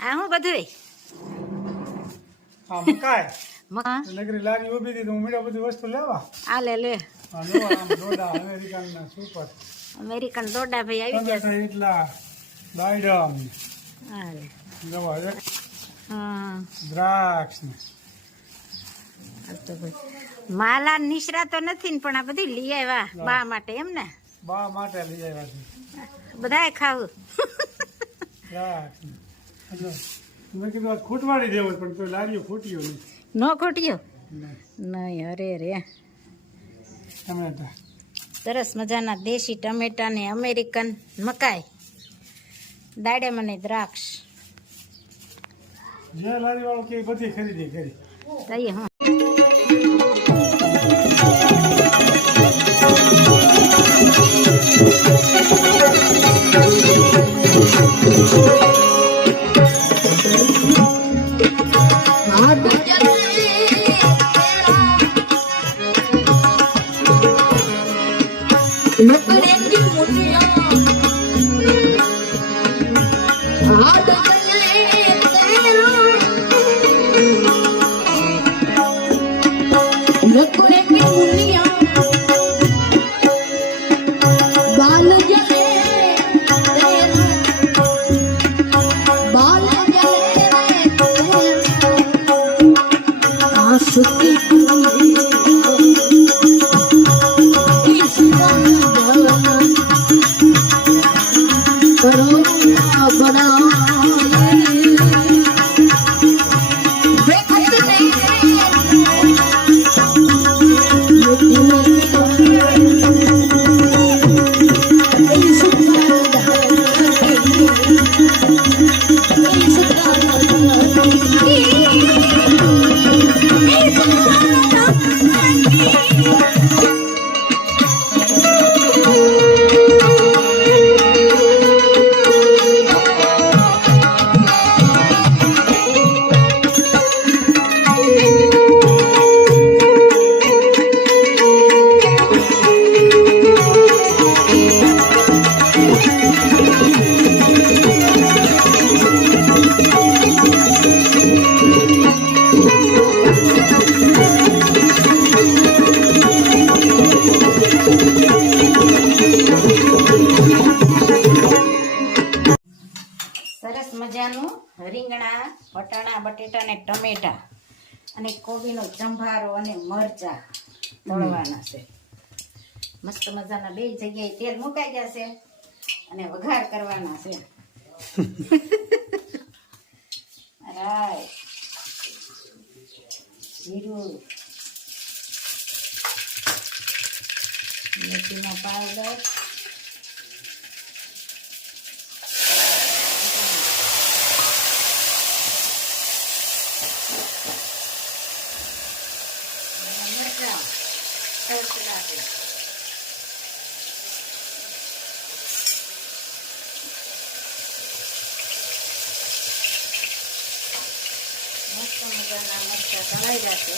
આ હું બધું હા મકાઈ મકા નગરી લારી ઊભી હતી તો હું મીઠા બધી વસ્તુ લેવા આ લે હા લો આમ ડોડા અમેરિકન સુપર અમેરિકન દોડા ભાઈ આવી ગયા ટમેટા એટલા બાયડમ હા લે લેવા હા દ્રાક્ષ ને આ તો ભાઈ માલા નિશરા તો નથી ને પણ આ બધી લઈ આવ્યા બા માટે એમ ને બા માટે લઈ આવ્યા છે બધાએ ખાવું દ્રાક્ષ ને એટલે મેં કીધું આ ખૂટવાડી દેવું પણ કોઈ લારીઓ ખૂટ્યો નહીં ન ખોટ્યો નહીં. નહીં અરે રે ટમેટા સરસ મજાના દેશી ટમેટા ને અમેરિકન મકાઈ દાડે મને દ્રાક્ષ જે લારી વાળો કે બધી ખરીદી કરી તઈ હું સરસ મજાનું રીંગણા વટાણા બટેટા ને ટમેટા અને કોબીનો ચંભારો અને મરચા તળવાના છે મસ્ત મજાના બે જગ્યાએ તેલ મુકાઈ ગયા છે અને વઘાર કરવાના છે રાઈટ જીરું મેથીનો પાવડર મસ્ત મજાના મરચાં તળાઈ જશે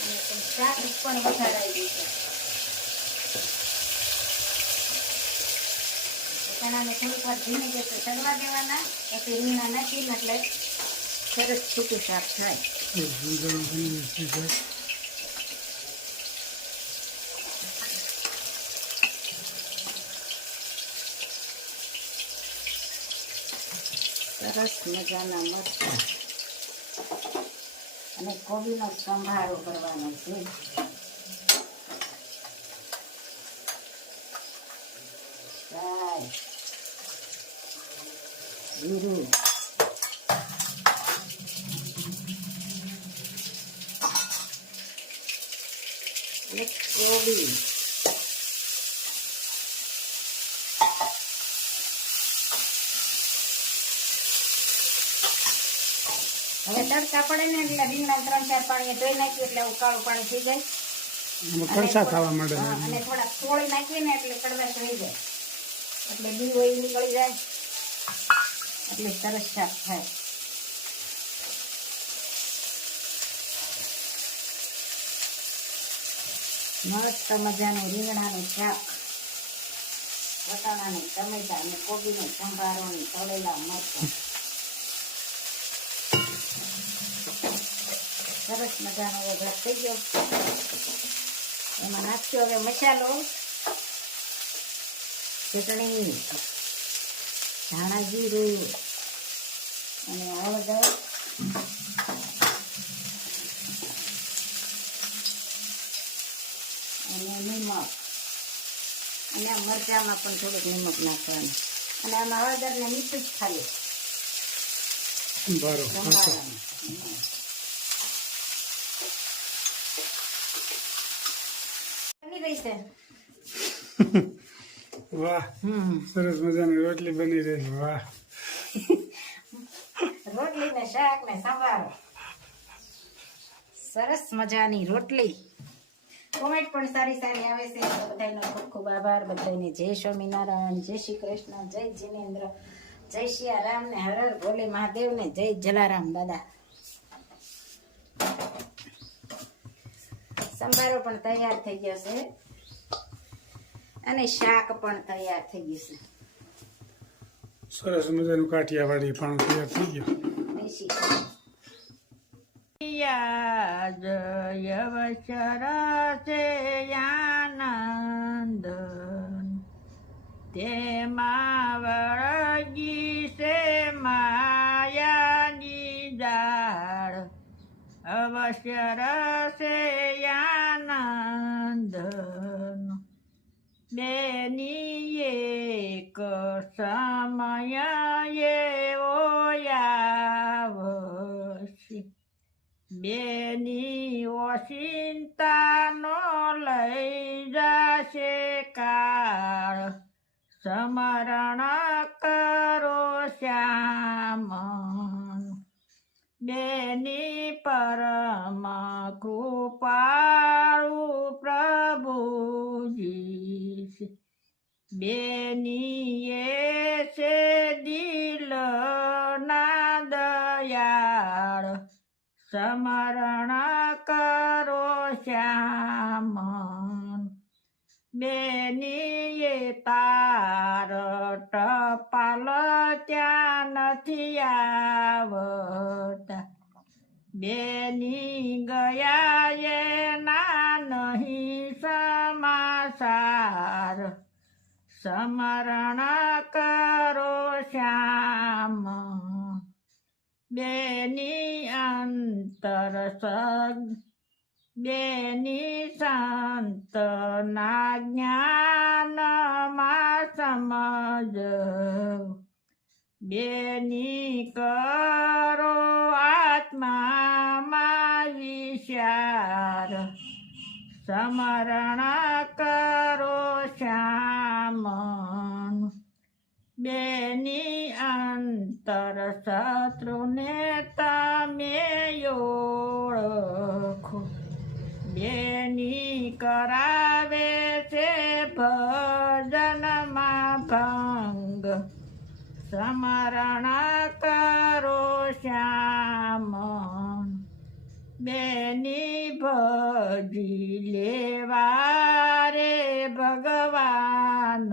અને તમે શાક પણ વઘારાઈ દીધું ચણાને થોડીક વાર ધીમી ગેસે ચડવા દેવાના પછી રીંગણા નાખીને એટલે સરસ છૂટું શાક થાય સરસ મજાના મરચાં અને કોબીનો સંભારો કરવાનો છે જીરું એક કોબી હવે તડકા પડે ને એટલે રીંગણા 3-4 પાણી ધોઈ નાખ્યું એટલે કાળું પાણી થઈ જાય કડસા થવા માંડે અને થોડા સોળી નાખીએ ને એટલે કડવાશ થઈ જાય એટલે બી હોય નીકળી જાય એટલે સરસ શાક થાય મસ્ત મજાનું રીંગણાનું શાક વટાણા ને ટમેટા અને કોબીનો સંભારો ને તળેલા મરચાં સરસ મજાનો વઘાર થઈ ગયો. એમાં નાખ્યો હવે મસાલો, ચટણી, ધાણા જીરું અને હળદર અને નિમક, અને આ મરચાંમાં પણ થોડુંક નિમક નાખવાનું, અને આમાં હળદર ને મીઠું જ ખાલી બરોબર. સંભાળવાનું. બની રહી છે. વાહ, સરસ મજાની રોટલી બની રહી છે. વાહ, રોટલી ને શાક ને સંભારો, સરસ મજાની રોટલી. કોમેન્ટ પણ સારી સારી આવે છે. બધાનો ખૂબ ખૂબ આભાર. બધાને જય સ્વામિનારાયણ, જય શ્રી કૃષ્ણ, જય જીનેન્દ્ર, જય સિયારામ ને હર હર ભોલે મહાદેવ ને જય જલારામ દાદા. સંભારો પણ તૈયાર થઈ ગયો છે અને શાક પણ તૈયાર થઈ ગયું છે. સરસ મજાનું કાઠિયાવાડી પણ તૈયાર થઈ ગયું. દેશી યવસર છે આનંદ તેમાં વળગી છે માયાની જાળ. અવસર છે આનંદ બેની એક સમય એવો આવશે. બેની ઓચિંતાનો લઈ જશે કાળ. સ્મરણ કરો શ્યામ બેની પરમ કૃપાળુ પ્રભુજી. બેની એ છે દિલના દયાળ. સ્મરણ કરો શ્યામ બેની એ તાર ટપાલ ત્યાં નથી આવતા. બેની ગયા એના નહીં સમાચાર. સ્મરણ કરો શ્યામ બેની અંતર બેની સંતના જ્ઞાનમાં સમજ. બેની કરો આત્મામાં વિચાર. સ્મરણ કરો શ્યામ બેની અંતર શત્રુને તમે ઓળખો. બેની કરાવે છે ભજનમાં ભંગ. સ્મરણ કરો શ્યામ બેની ભજી લેવા રે ભગવાન.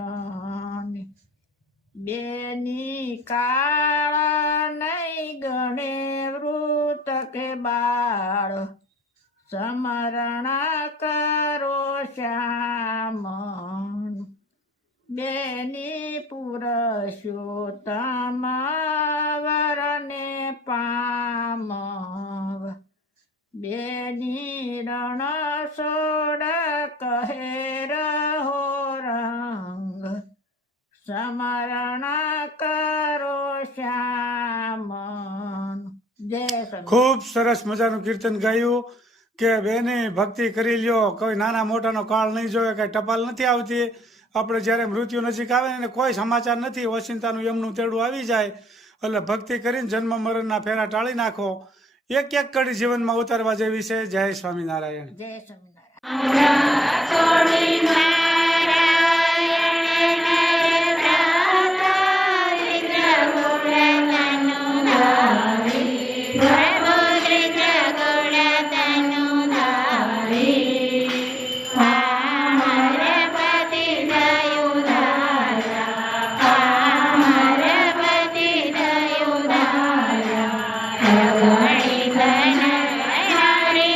બેની કાળ નહીં ગણે વૃત કે બાળ. સ્મરણ કરો શ્યામ બેની પુરુષોત્તમ વરને પામવ. બેની રણ સોડ કહે રહો રંગ. સ્મરણ કરો શ્યામ જય સ્વામી. ખૂબ સરસ મજાનું કીર્તન ગાયું કે બેને ભક્તિ કરી લ્યો. કોઈ નાના મોટાનો કાળ નહીં જોવે, કઈ ટપાલ નથી આવતી. આપણે જ્યારે મૃત્યુ નજીક આવે ને કોઈ સમાચાર નથી, ઓચિંતાનું એમનું તેડું આવી જાય. એટલે ભક્તિ કરીને જન્મ મરણના ફેરા ટાળી નાખો. એક એક કડી જીવનમાં ઉતારવા જેવી છે. જય સ્વામિનારાયણ. જય સ્વામિનારાયણ. હરે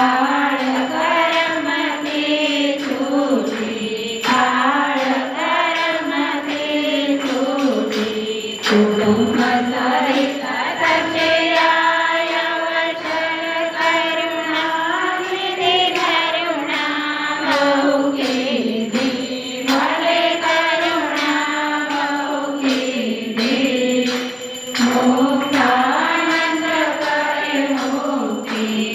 કાળ કર્મથી છૂટી કાળ કર્મથી છૂટી કુટુંબ સહિત તશે અવસર કરુણાનિધિ કરુણા બહુ કીધી ભલે કરુણા બહુ કીધી મુક્તાનંદ કરે મુક્તિ